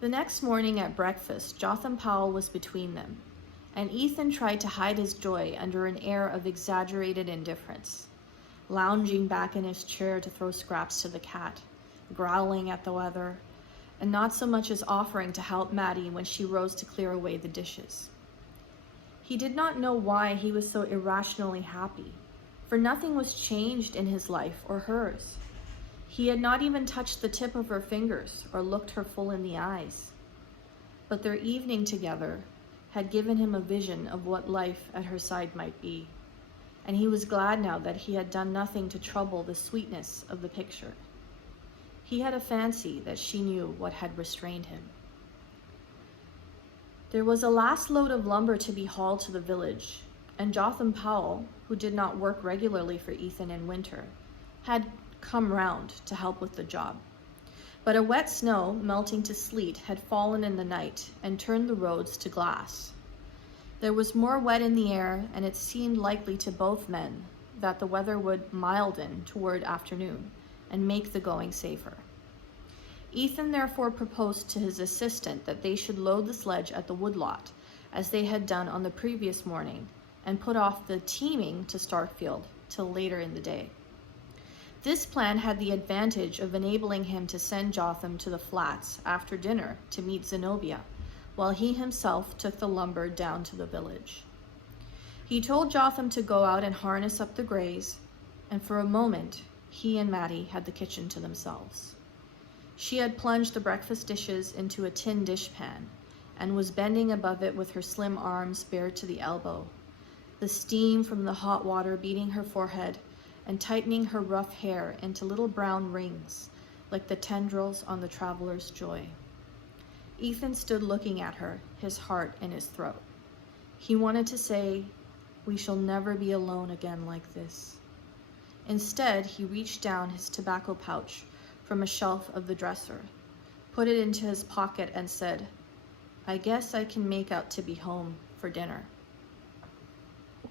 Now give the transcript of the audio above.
The next morning at breakfast, Jotham Powell was between them, and Ethan tried to hide his joy under an air of exaggerated indifference, lounging back in his chair to throw scraps to the cat, growling at the weather, and not so much as offering to help Maddie when she rose to clear away the dishes. He did not know why he was so irrationally happy, for nothing was changed in his life or hers. He had not even touched the tip of her fingers or looked her full in the eyes. But their evening together had given him a vision of what life at her side might be, and he was glad now that he had done nothing to trouble the sweetness of the picture. He had a fancy that she knew what had restrained him. There was a last load of lumber to be hauled to the village, and Jotham Powell, who did not work regularly for Ethan in winter, had come round to help with the job. But a wet snow, melting to sleet, had fallen in the night and turned the roads to glass. There was more wet in the air, and it seemed likely to both men that the weather would milden toward afternoon and make the going safer. Ethan therefore proposed to his assistant that they should load the sledge at the woodlot, as they had done on the previous morning, and put off the teaming to Starkfield till later in the day. This plan had the advantage of enabling him to send Jotham to the flats after dinner to meet Zenobia, while he himself took the lumber down to the village. He told Jotham to go out and harness up the grays, and for a moment he and Maddie had the kitchen to themselves. She had plunged the breakfast dishes into a tin dishpan and was bending above it with her slim arms bared to the elbow, the steam from the hot water beating her forehead and tightening her rough hair into little brown rings, like the tendrils on the traveler's joy. Ethan stood looking at her, his heart in his throat. He wanted to say, "We shall never be alone again like this." Instead, he reached down his tobacco pouch from a shelf of the dresser, put it into his pocket and said, "I guess I can make out to be home for dinner."